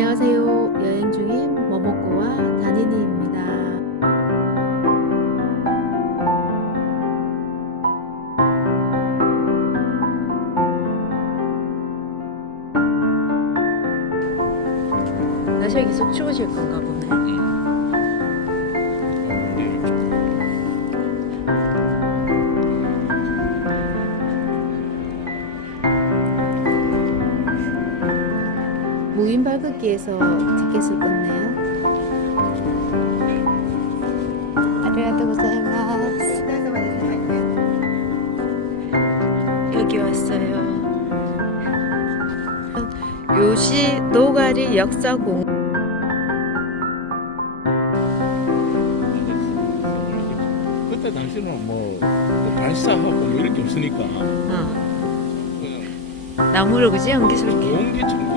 안녕하세요. 여행 중인 머먹고와 다니니입니다. 날씨가 계속 추워질 건가 보네. 발급기에서 티켓을 끊네요. 여기 왔어요. 요시 노가리 역사공. 그때 당시는 뭐 발사하고 뭐 이런 게 없으니까 어, 그냥 나무로 그지 연기스럽게. 공기 천공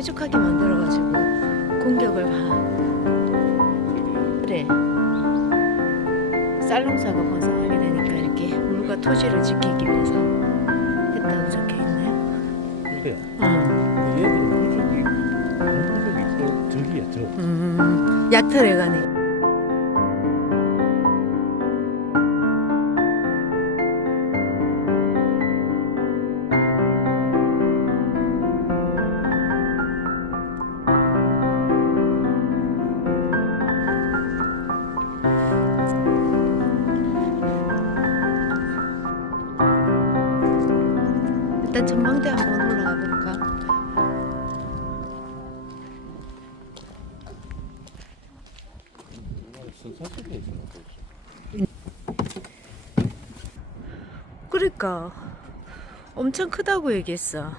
뾰족하게 만들어가지고 공격을 봐. 그래. 쌀농사가 번성하게 되니까 이렇게 물과 토지를 지키기 위해서 했다고 적혀 있네요. 그래. 어. 얘들은 부족이 부족이 저 저기야 저. 음, 약탈해 가네. 일단 전망대 한번 올라가 볼까? 그러니까 엄청 크다고 얘기했어.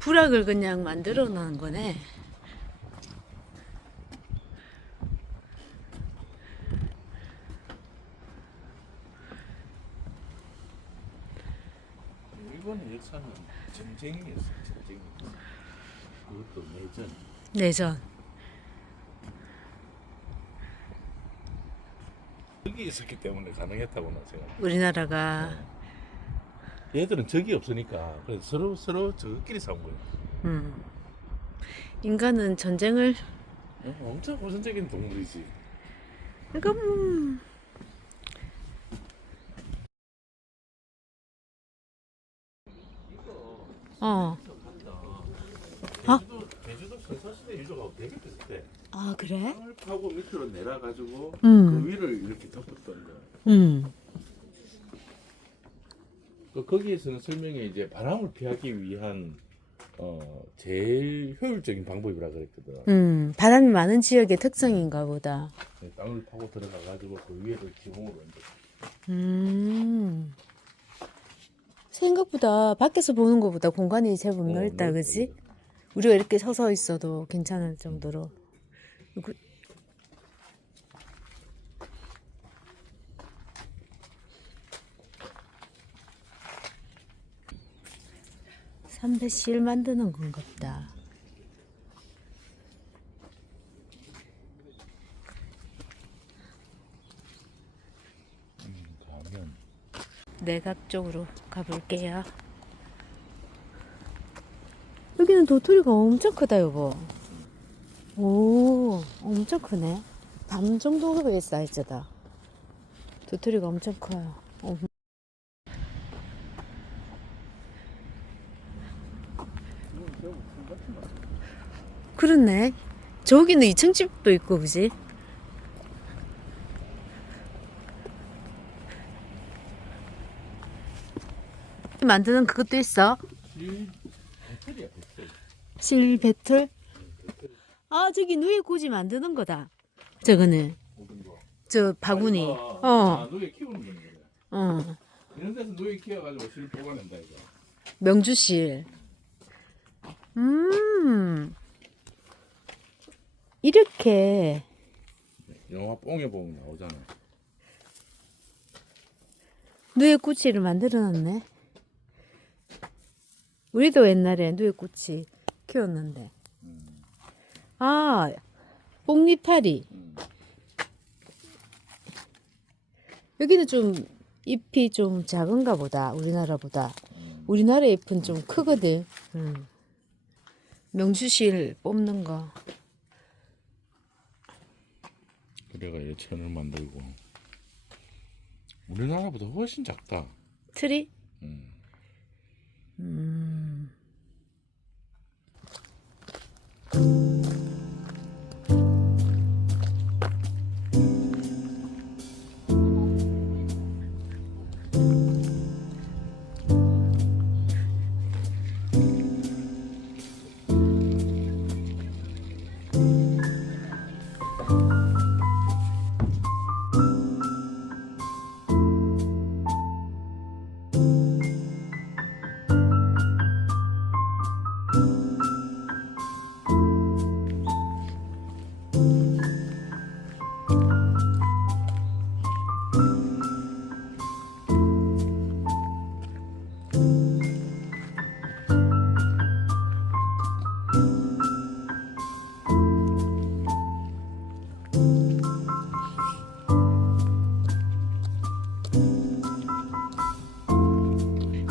부락을 그냥 만들어 놓은 거네. 일본의 역사는 전쟁이었어 전쟁. 그것도 내전. 내전. 적이 있었기 때문에 가능했다고 나 생각. 우리나라가 얘들은 적이 없으니까 그래서 서로 서로 저끼리 싸운 거야. 음. 인간은 전쟁을 어, 엄청 고전적인 동물이지. 그러니까 음, 어. 아? 제주도 제주도 선사시대 유적하고 되게 비슷해. 아 그래? 땅을 파고 밑으로 내려가지고 음. 그 위를 이렇게 덮었던 거야. 음. 그 거기에서는 설명에 이제 바람을 피하기 위한 어 제일 효율적인 방법이라 그랬거든. 음. 바람이 많은 지역의 특성인가 보다. 네, 땅을 파고 들어가 가지고 그 위에를 기공으로 이제 음. 생각보다 밖에서 보는 것보다 공간이 제법 어, 넓다, 넓다, 그지? 우리가 이렇게 서서 있어도 괜찮을 정도로. 그- 삼배 실 만드는 건갑다. 음, 가면 내각 쪽으로 가볼게요. 여기는 도토리가 엄청 크다, 여보. 오, 엄청 크네. 담 정도의 사이즈다. 도토리가 엄청 커요. 어. 그렇네. 저기는 2층 집도 있고, 그지? 만드는 그것도 있어. 실 배틀. 아 저기 누에 고지 만드는 거다. 저거는 거. 저 바구니. 아, 어, 아, 노예 키우는 거네. 그래. 어. 이런 데서 노예 키워가지고 실 뽑아낸다 이거. 명주실. 음. 이렇게 영화 뽕에 보면 나오잖아. 누에 꼬치를 만들어 놨네. 우리도 옛날에 누에 꼬치 키웠는데. 아, 뽕니파리. 음. 여기는 좀 잎이 좀 작은가 보다. 우리나라보다. 음. 우리나라 잎은 좀 크거든. 음. 명주실 뽑는 거. 그래가 예천을 만들고 우리나라보다 훨씬 작다. 트리? 음. 음.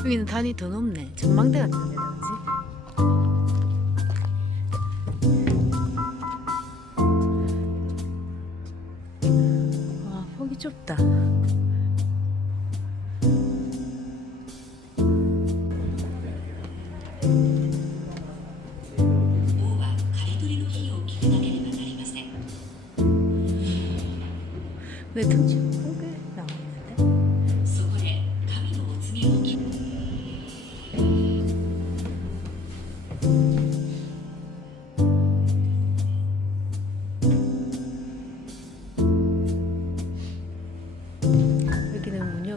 여기는 단이 더 높네. 전망대 같은 데다, 그지? 와, 폭이 좁다. 왜 등치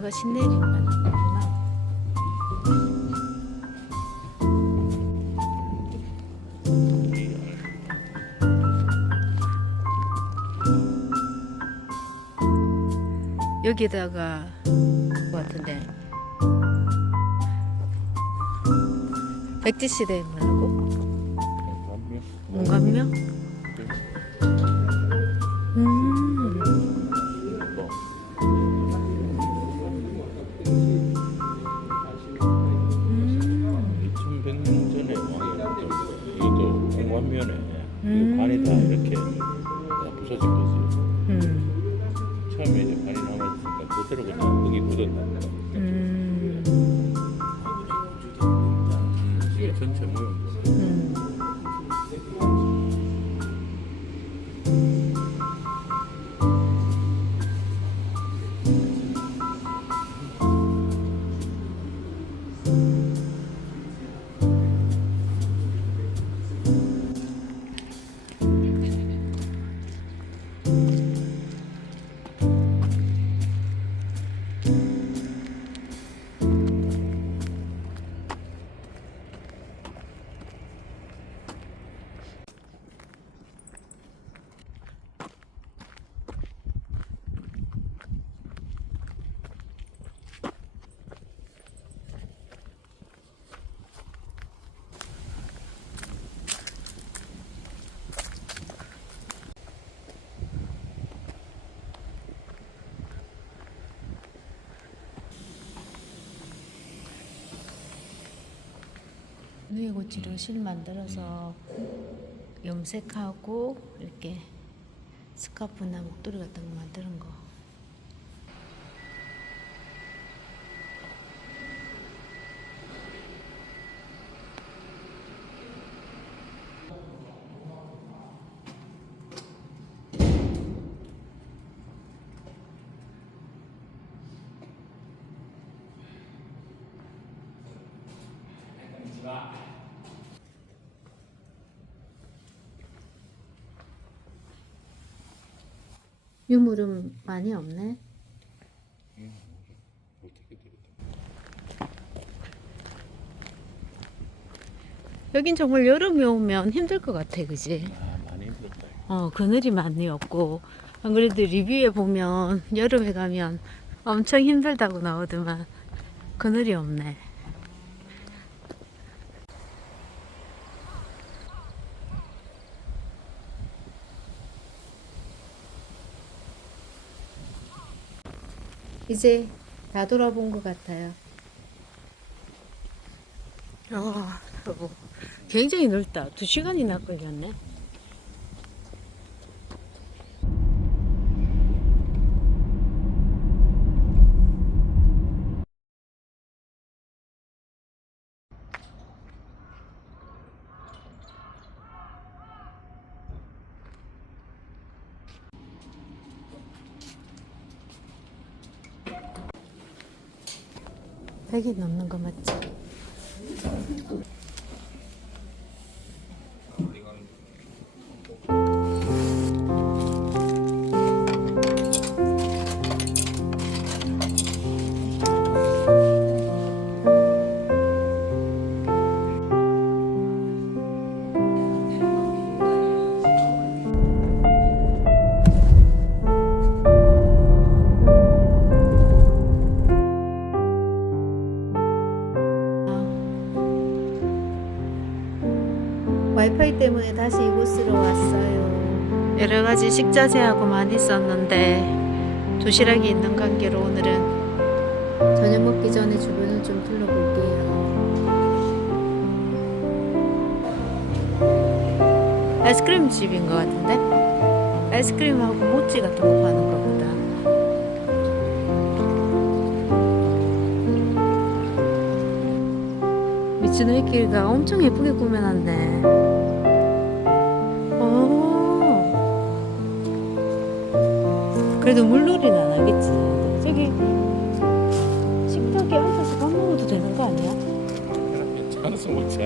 무녀가 신내림만 하는구나. 여기다가 것 같은데 백제 시대 뭐라고? 문감명? 음. 음. 이게 전체 모형. 누에고치로 실 만들어서 염색하고 이렇게 스카프나 목도리 같은 거 만드는 거. 유물은 많이 없네. 여긴 정말 여름에 오면 힘들 것 같아, 그지? 아 많이 힘들었다. 어, 그늘이 많이 없고. 안 그래도 리뷰에 보면 여름에 가면 엄청 힘들다고 나오더만 그늘이 없네. 이제 다 돌아본 것 같아요. 아, 여보. 굉장히 넓다. 두 시간이나 걸렸네. 백이 넘는 거 맞지? 이곳으로 왔어요. 여러 가지 식자재하고 많이 썼는데 도시락이 있는 관계로 오늘은 저녁 먹기 전에 주변을 좀 둘러볼게요. 아이스크림 집인 것 같은데? 아이스크림하고 모찌 같은 거 파는 거보다. 미치노이 길가 엄청 예쁘게 꾸며놨네. 그래도 물놀이는 안 하겠지. 저기 식탁에 앉아서 밥 먹어도 되는 거 아니야? 괜찮아서 먹자.